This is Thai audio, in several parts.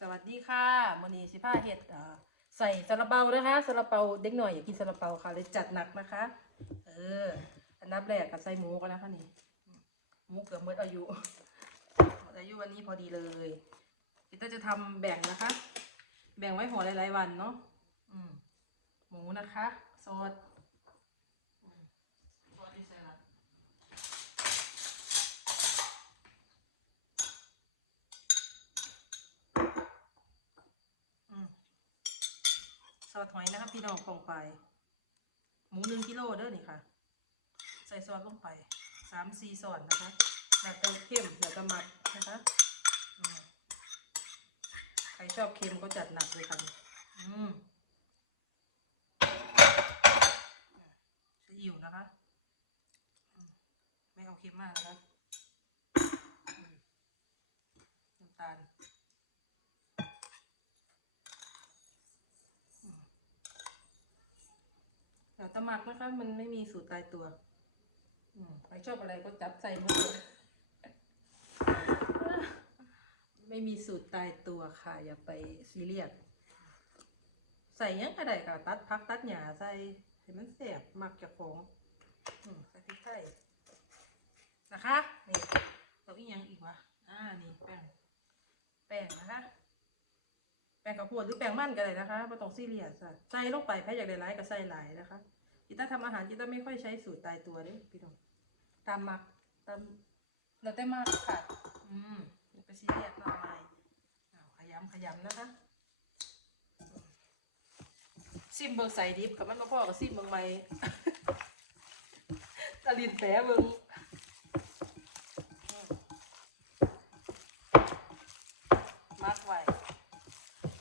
สวัสดีค่ะมื้อนี้สิพาเฮ็ดใส่ซาลาเปานะคะซาลาเปาเด็กหน่อยอยากกินซาลาเปาค่ะเลยจัดหนักนะคะ เออ อันดับแรกก็ใส่หมูก่อนนะคะนี่หมูเกือบหมดอายุอายุวันนี้พอดีเลยพี่ต้จะทำแบ่งนะคะ แบ่งไว้ห่อหลายๆวันเนาะหมูนะคะ ซอสอืมซอสที่ใส่ละ อืมซ อสหอยนะครับพี่น้องของไป หมูหนึ่งกิโลเด้อนี่ค่ะ ใส่ซอสลงไปสามสี่ซอสนะคะแล้วก็เข้มแล้วก็มัดนะคะใครชอบเค็มก็จัดหนักเลยค่ะอืมซีอิ๊วนะคะ ไม่เอาเค็มมากนะคะน้ำตาล แต่ตะหมักนะคะมันไม่มีสูตรตายตัวใครชอบอะไรก็จับใส่หมดเลยไม่มีสูตรตายตัวค่ะ อย่าไปซีเรียสใส่ยังก็ได้ค่ะตัดพักตัดหญ้าใส่ให้มันแสบมักจากของใส่พริกไทยนะคะนี่เราอีกยังอีกวะอ่านี่แป้งแป้งนะคะแป้งข้าวโพดหรือแป้งมันก็ได้นะคะไม่ต้องซีเรียสใส่ลงไปแพ้อยากได้หลายก็ใส่หลายนะคะ จิต้าทำอาหารจิต้าไม่ค่อยใช้สูตรตายตัวเด้พี่น้องตามมักตามเราได้มากค่ะ อืมไปซีเรียสมากมายอ้าขยำขยำนะคะซิมเบิงใส่ดิบกับมันมาพ่อกับซิมเบิงไม่ตะลินแผลเบิงอืมมักไว้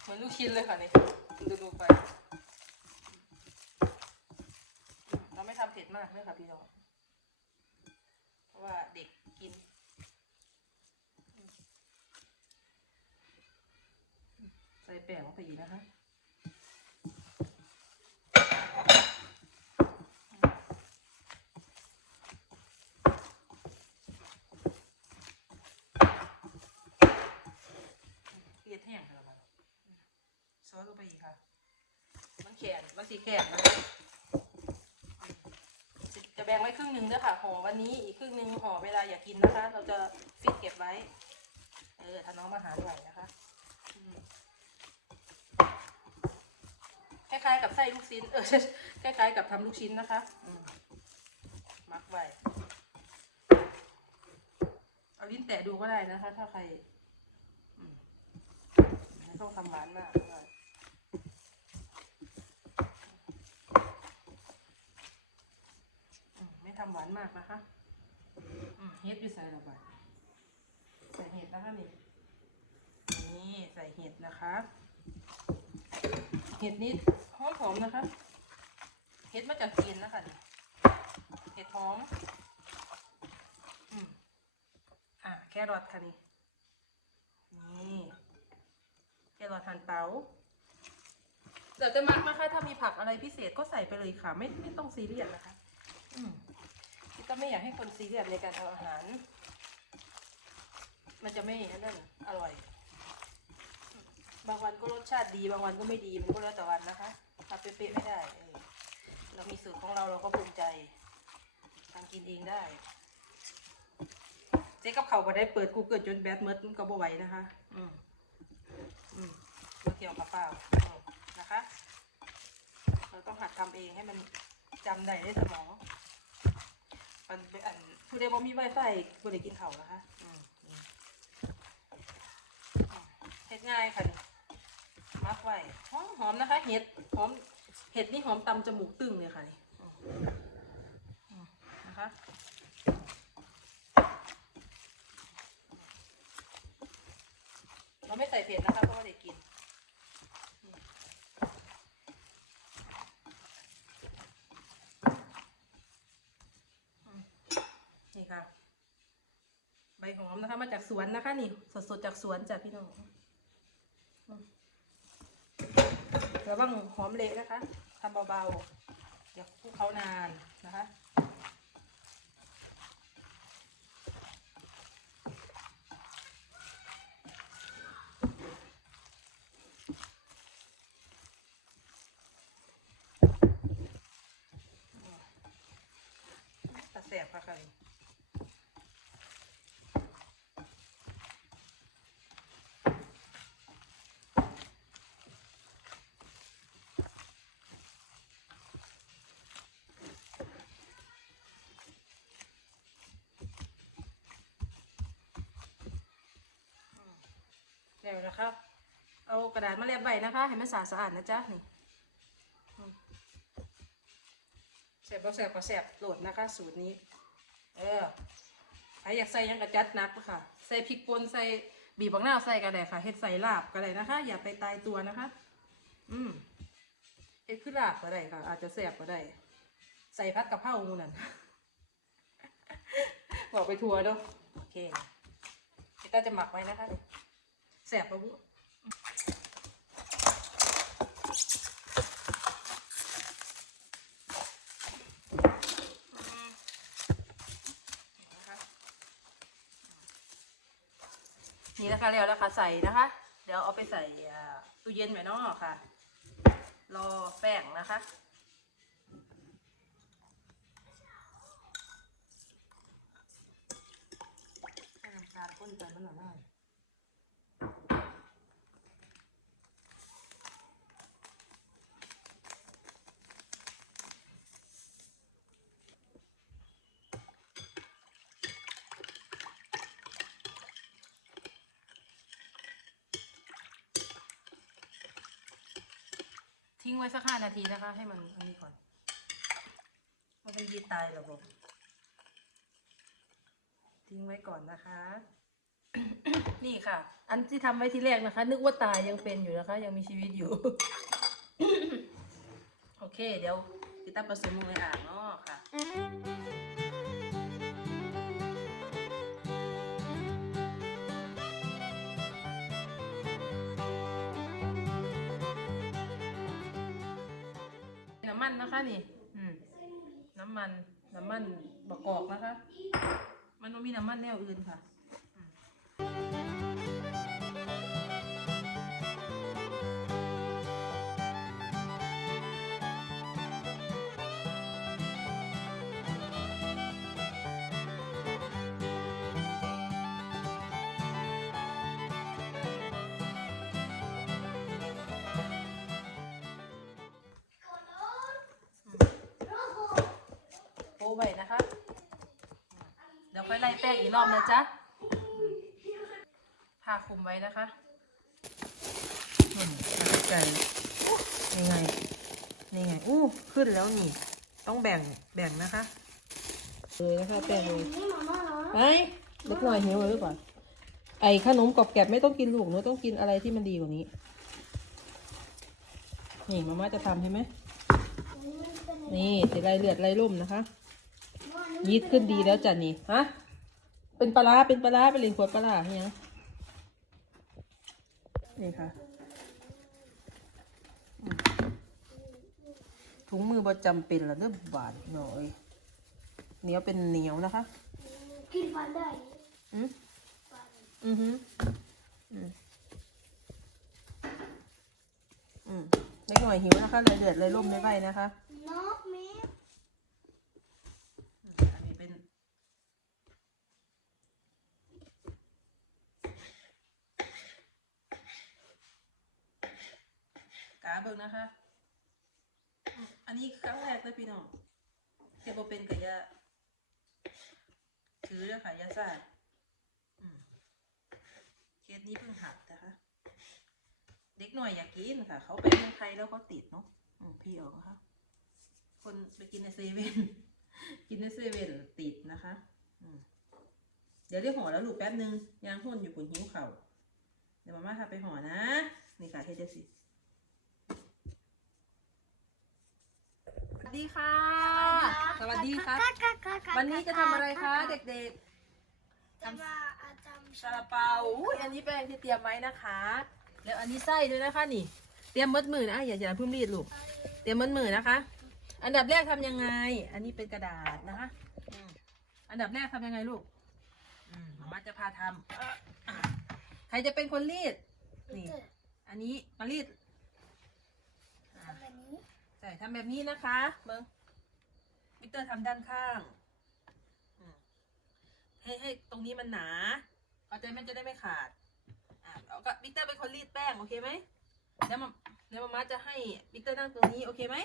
เหมือนลูกชิ้นเลยค่ะนี่ดูดูไป เราไม่ทำเผ็ ดมากเลยค่ะพี่น้อง เพราะว่าเด็กกิน ใส่แป้งลงไปอีกนะคะเลียดแห้งค่ะซอสลงไปอีกค่ะ มันแข็งมันสีแข็งนะคะ แบ่งไว้ครึ่งหนึ่งด้วยค่ะห่อวันนี้อีกครึ่งหนึ่งห่อเวลาอยากกินนะคะ เราจะฟิตเก็บไว้ เออถ้าน้องมาหาไหวนะคะคล้ายๆกับไส้ลูกชิ้น เออคล้ายๆกับทำลูกชิ้นนะคะอืมมักไว้เอาลิ้นแตะดูก็ได้นะคะ ถ้าใครไม่ต้องทำหวานมากเลยอืมไม่ ทำหวานมากนะคะเห็ดอยู่ใส่ลงไปใส่เห็ดนะคะนี่นี่ใส่เห็ดนะคะ เห็ดนี้หอมหอมนะคะ เห็ดมาจากจีนนะคะนี่เห็ดหอมอืมอะแครอทค่ะนี่นี่แครอทหั่นเตาเดี๋ยวจะมักนะคะ ถ้ามีผักอะไรพิเศษก็ใส่ไปเลยค่ะ ไม่ไม่ต้องซีเรียสนะคะ อืม ก็ไม่อยากให้คนซีเรียสในการทำอาหาร มันจะไม่นั่นอร่อย บางวันก็รสชาติดี บางวันก็ไม่ดี มันก็แล้วแต่วันนะคะทำเป๊ะๆไม่ได้ เรามีสูตรของเราเราก็ภูมิใจทำกินเองได้ เจ๊กับเขาบ่ได้เปิด Google จนแบตเมิดมันก็บ่ไหวนะคะ อืมอืมมาเกี่ยวกับเปล่านะคะ เราต้องหัดทำเองให้มันจำได้ในสมอง มันเป็นอันผู้ใดบ่มีไวไฟผู้ใดกินเขาวนะคะอืมอืมอืมเฮ็ดง่ายค่ะนี่มักไว้หอมหอมนะคะ เห็ดหอมเห็ดนี่หอมตำจมูกตึงเลยค่ะนี่อืมอืมนะคะเราไม่ใส่เผ็ดนะคะเพราะว่าเด็กกิน นี่ค่ะ ใบ หอมาจากสวนนะคะ นี่ สดๆจากสวนจากพี่น้องระวังหอมเละนะคะทำเบาๆอย่าคลุกเขานานนะคะ แล้ว นะครับเอากระดาษมาแลบไว้นะคะ ให้มันสะอาดสะอาดนะจ๊ะนี่แสบบ่แสบก็แสบโหลดนะคะ สูตรนี้ เออใครอยากใส่ยังกระจัดนักนะคะใส่พริกป่นใส่บีบบักหน้าใส่ก็ได้ค่ะเฮ็ดใส่ลาบก็ได้นะคะ อย่าไปตายตัวนะคะ อืมเฮ็ดคือลาบก็ได้ค่ะ อาจจะแสบก็ได้ ใส่พัดกะเพราหมูนั่นบอกไปทัวร์เด้อโอเคพี่ตาจะหมักไว้นะคะ แสบปะบุนี่นะคะแล้วนะคะใส่นะคะ เดี๋ยวเอาไปใส่อ่าตู้เย็นไว้นอกค่ะ รอแป้งนะคะให้น้ำตาลข้นไปมันหน่อย งไว้สักห้านาทีนะคะ ให้มันอันนี้ก่อน มันเป็นยีตายระบบทิ้งไว้ก่อนนะคะ นี่ค่ะ อันที่ทำไว้ที่แรกนะคะ นึกว่าตายยังเป็นอยู่นะคะ ยังมีชีวิตอยู่ โอเค เดี๋ยวพี่ตั้มผสมลงในอ่างเนาะค่ะ มันนะคะนี่ อืมน้ำมัน น้ำมันบะกอกนะคะ มันไม่มีน้ำมันแนวอื่นค่ะ เดี๋ยวค่อยไล่แป้งอีกรอบนะจ๊ะผ้าคลุมไว้นะคะอืมน่าใจนี่ไงนี่ไงอู้ขึ้นแล้วนี่ ต้องแบ่งแบ่งนะคะเลยนะคะแป้งเลยนี่มาม่าเหรอไอ้เล็กน้อยหิวเลยก่อนไอ้ขนมกรอบแกบไม่ต้องกินลูกหนูต้องกินอะไรที่มันดีกว่านี้ นี่มาม่าจะทำให้ไหมนี่จะไล่เลือดไล่ล่มนะคะ ยีดขึ้นดีแล้วจ้ะนี่ฮะเป็นปลาร้าเป็นปลาร้าเป็นเหรียญขวดปลาร้าเนี่ยงนี่ค่ะอืมถุงมือประจำเป็นละเด้อบาดหน่อยเหนียวเป็นเหนียวนะคะ กินฟันได้อืมอือฮึอืมอืมเล็กหน่อยหิวนะคะเลยเดือดเลยร่มเลยไว้นะคะนกมีอืมอันนี้เป็นกา เบิ่งนะคะ อันนี้ครั้งแรกเลยพี่น้องเทียบเป็นกับยาถือเลยค่ะยาซ่าอืมเคสนี้เพิ่งหัดนะคะ เด็กหน่อยอยากกินค่ะ เขาไปเมืองไทยแล้วเขาติดเนาะพี่ออกนะคะ คนไปกินในเซเว่น กินในเซเว่นติดนะคะ เดี๋ยวเรียกห่อแล้วลูกแป๊บนึงยางหุ่นอยู่บนหิ้วเข่าเดี๋ยวมาม่าพาไปห่อนะ นี่ค่ะเฮ็ดเดี๋ยวสิ สวัสดีค่ะ สวัสดีครับ วันนี้จะทำอะไรคะเด็กจะมาอาจารย์ๆซาลาเปาอุ้ยอันนี้แป้งที่เตรียมไว้นะคะ แล้วอันนี้ไส้ด้วยนะคะนี่ เตรียมมัดมือนะอย่าอย่าเพิ่งรีดลูก เตรียมมัดมือนะคะ อันดับแรกทำยังไง อันนี้เป็นกระดาษนะคะอืมอันดับแรกทำยังไงลูกอืมมาม่าจะพาทำเอ่ออะใครจะเป็นคนรีด นี่ อันนี้มารีดอะแบบนี้ ใช่ทำแบบนี้นะคะเบิ้งวิกเตอร์ทำด้านข้างอืมให้ให้ตรงนี้มันหนาเข้าใจมันจะได้ไม่ขาดอะเอาก็วิกเตอร์เป็นคนรีดแป้งโอเคไหมแล้วมาแล้วมาม่าจะให้วิกเตอร์นั่งตรงนี้โอเคไหม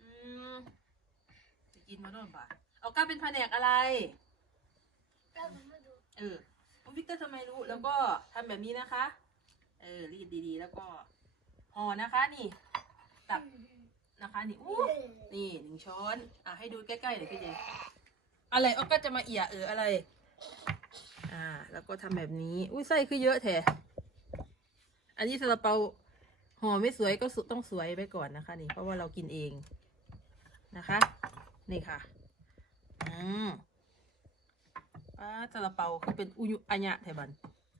อืมจะกินมาโน่นป่ะเอาก้าเป็นแผนกอะไรแล้วผมมาดูเออวิกเตอร์ทำไมรู้แล้วก็ทำแบบนี้นะคะ เออรีดดีๆ แล้วก็ห่อนะคะนี่ ตักนะคะนี่อู้นี่หนึ่งช้อนอะให้ดูใกล้ๆหน่อยพี่เจอะไรออกก็จะมาเอียเอออะไร อ่า แล้วก็ทำแบบนี้ อุ้ยไส้คือเยอะแท้อันนี้ซาลาเปาห่อไม่สวยก็ต้องสวยไปก่อนนะคะ นี่เพราะว่าเรากินเองนะคะ นี่ค่ะอืมอ่าซาลาเปาคือเป็นอุยุอัญญะไทบัน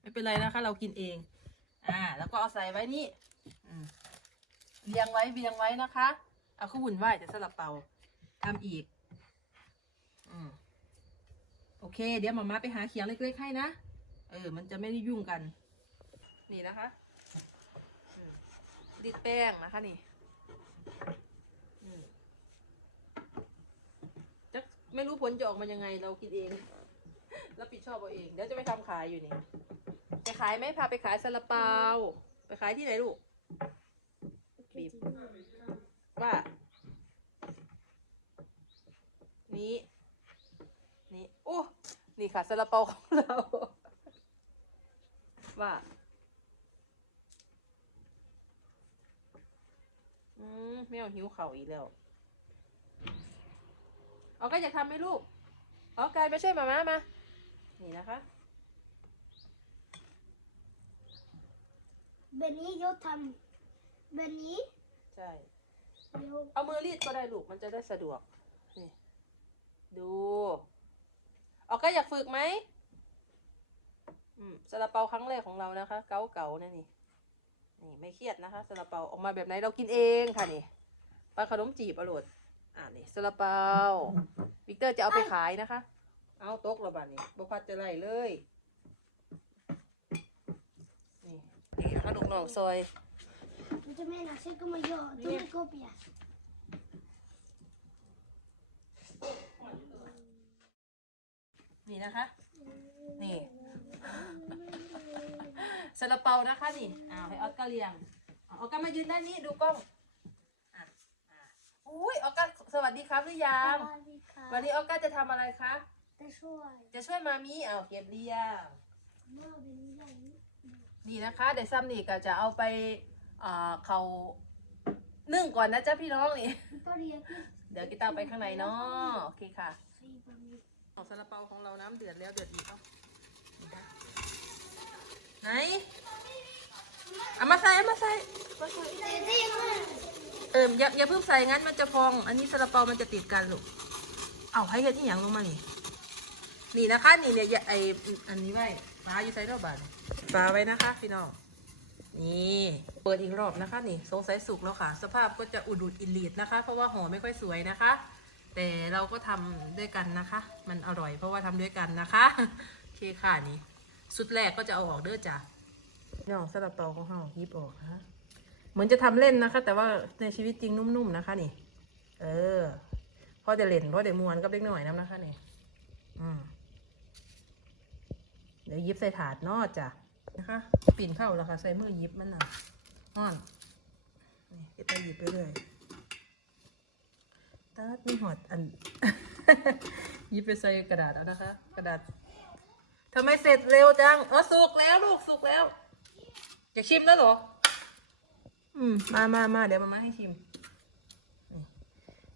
ไม่เป็นไรนะคะ เรากินเอง อ่า แล้วก็เอาใส่ไว้นี่อืม เรียงไว้เรียงไว้นะคะ เอาข้าวหุ่นไหวแต่ซาลาเปาทำอีกอืมโอเค เดี๋ยวมาม่าไปหาเขียงเล็กๆให้นะ เออ มันจะไม่ได้ยุ่งกัน นี่นะคะอืมรีดแป้งนะคะนี่จะไม่รู้ผลจะออกมายังไงเรากินเอง รับผิดชอบเอาเอง เดี๋ยวจะไปทำขายอยู่นี่จะขายไหมพาไปขายซาลาเปา ไปขายที่ไหนลูก บีบว่า นี้ นี่โอ้นี่ค่ะซาลาเปาของเรา ว่า อืมไม่เอาหิวเข่าอีกแล้วเอาก็อยากทำไหมลูกเอากายมาช่วยมาม่ามา นี่นะคะเบนนี้ยกทำ เบนนี้ใช่ยกเอามือรีดก็ได้ลูกมันจะได้สะดวก นี่ ดูเอาก็อยากฝึกไหมอืมซาลาเปาครั้งแรกของเรานะคะ เก๋าเก๋าๆเนี่ยนี่ นี่ไม่เครียดนะคะซาลาเปาออกมาแบบไหนเรากินเองค่ะนี่ปลาขนมจีบอร่อยอ่านี่ซาลาเปา วิกเตอร์จะเอาไปขายนะคะ เอาตกระบาดนี่บุพัดจะไล่เลย นี่นี่นะคะลูกน้องซอย Mucho menos, así como yo. Tú me copias. นี่นะคะนี่ซาลาเปานะคะนี่อ้าวให้ออสการ์เลียงเอาออสการ์มายืนด้านนี้ดูกล้องอะอะอุ้ยออสการ์สวัสดีครับหรือยังวันนี้ออสการ์จะทำอะไรคะ Te soy. จะช่วยมามีเอาเก็บเรียง No, venid ahí. นี่นะคะเดี๋ยวซ้ำนี่ก็จะเอาไป อ่าเขานึ่งก่อนนะจ๊ะพี่น้องนี่ Por ahí aquí. เดี๋ยวกีตาร์ไปข้างในเนาะโอเคค่ะ Sí, para mí. ของซาลาเปาของเราน้ำเดือดแล้วเดือดอีกเอ้าไหนเอามาใส่เอามาใส่มาใส่เอออย่าอย่าเพิ่งใส่งั้นมันจะพอง อันนี้ซาลาเปามันจะติดกันลูกเอาให้เห็ดที่อย่างลงมานี่นี่นะคะ นี่เนี่ยอย่าไออันนี้ไว้ฟ้าอยู่ใส่รอบบานฟ้าไว้นะคะ พี่น้อง นี่ เปิดอีกรอบนะคะนี่สงสัยสุกแล้วค่ะ สภาพก็จะอุดอุดอิลีดนะคะ เพราะว่าห่อไม่ค่อยสวยนะคะ แต่เราก็ทำด้วยกันนะคะ มันอร่อยเพราะว่าทำด้วยกันนะคะโอเคค่ะนี่สุดแรกก็จะเอาออกเด้อจ้ะน้องซาลาเปาของเรายิบออกนะเหมือนจะทำเล่นนะคะ แต่ว่าในชีวิตจริงนุ่มๆนะคะนี่ เออพอจะเล่นพอจะมวนกับเล็กหน่อยน้ำนะคะนี่อืมเดี๋ยวยิบใส่ถาดนอจ้ะ นะคะปิ่นเข้าแล้วค่ะ ใส่มือยิบมันน่ะห่อนนี่เก็บไปหยิบไปเลยตัดไม่หอดอันยิบไปใส่กระดาษแล้วนะคะ กระดาษทำไมเสร็จเร็วจังอ๋อสุกแล้วลูกสุกแล้วอยากชิมแล้วเหรอ อืมมามามาเดี๋ยวมามาให้ชิม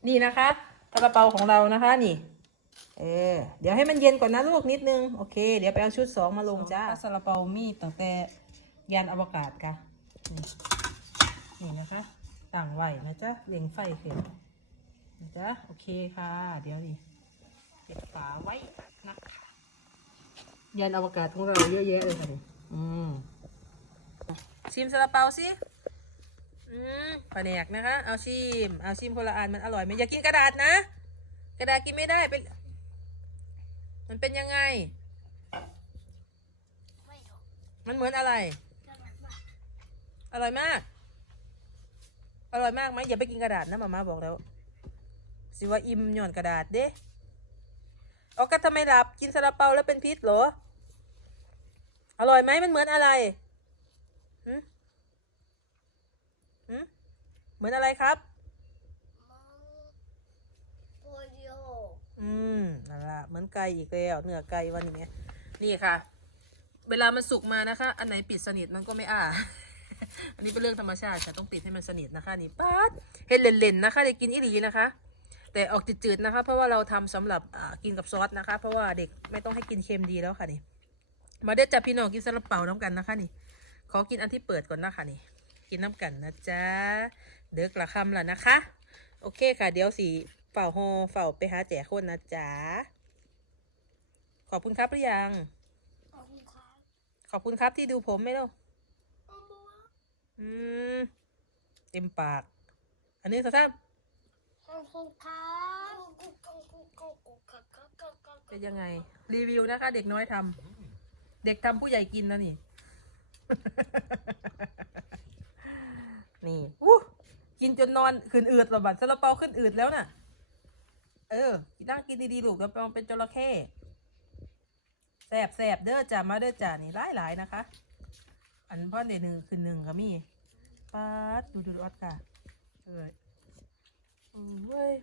นี่นะคะซาลาเปาของเรานะคะ นี่ เออ เดี๋ยวให้มันเย็นก่อนนะลูกนิดนึง โอเค เดี๋ยวไปเอาชุดสองมาลงจ้าซาลาเปามีตั้งแต่ยานอวกาศค่ะ นี่นะคะต่างไหวนะจ๊ะเลียงไฟขึ้นนะจ๊ะโอเคค่ะ เดี๋ยวนี่ปิดฝาไว้นะคะยานอวกาศของเราเยอะแยะเลยค่ะนี่อืมชิมซาลาเปาสิอืมแผนกนะคะ เอาชิม เอาชิมคนละอันมันอร่อยไหมอย่ากินกระดาษนะ กระดาษกินไม่ได้เป็น มันเป็นยังไง มันเหมือนอะไร อร่อยมาก อร่อยมากไหมอย่าไปกินกระดาษนะมาม่าบอกแล้ว สิว่าอิ่มหย่อนกระดาษเด้เอาก็ทำไมหลับกินซาลาเปาแล้วเป็นพิษเหรอ อร่อยไหมมันเหมือนอะไรหืมหืมเหมือนอะไรครับ อืมนั่นละเหมือนไก่อีกแล้วเนื้อไก่วันนี้นี่ค่ะ เวลามันสุกมานะคะ อันไหนปิดสนิทมันก็ไม่อ้าอันนี้เป็นเรื่องธรรมชาติค่ะต้องปิดให้มันสนิทนะคะนี่ป๊าดเห็ดเล่นๆนะคะได้กินอีหลีนะคะ แต่ออกจืดๆนะคะ เพราะว่าเราทำสำหรับกินกับซอสนะคะ เพราะว่าเด็กไม่ต้องให้กินเค็มดีแล้วค่ะนี่มาเด้อจับพี่น้องกินซาลาเปาน้ำกันนะคะนี่ ขอกินอันที่เปิดก่อนนะคะนี่ กินน้ำกันนะจ๊ะเด็กละคำละนะคะ โอเคค่ะ เดี๋ยวสี เฝ่าโฮเฝ่าไปหาแจกคนนะจ๊ะขอบคุณครับหรือยัง ขอบคุณครับ ขอบคุณครับที่ดูผมไหมลูกขอบคุณครับอืมเต็มปากอันนี้สักท่านขอบคุณครับเป็นยังไง รีวิวนะคะ เด็กน้อยทำเด็กทำผู้ใหญ่กินนะนี่ นี่อู้กินจนนอนขึ้นอืดหรอบัดซาลาเปาขึ้นอืดแล้วน่ะ เออนั่งกินดีๆลูกเดี๋ยวเป็นจระเข้แสบแสบเด้อจ่ามาเด้อจ่านี่หลายๆนะคะ อันพ่อเดหนึ่งคือหนึ่งค่ะมี่ปัดดูดูออดค่ะเอ้ยโอ้ย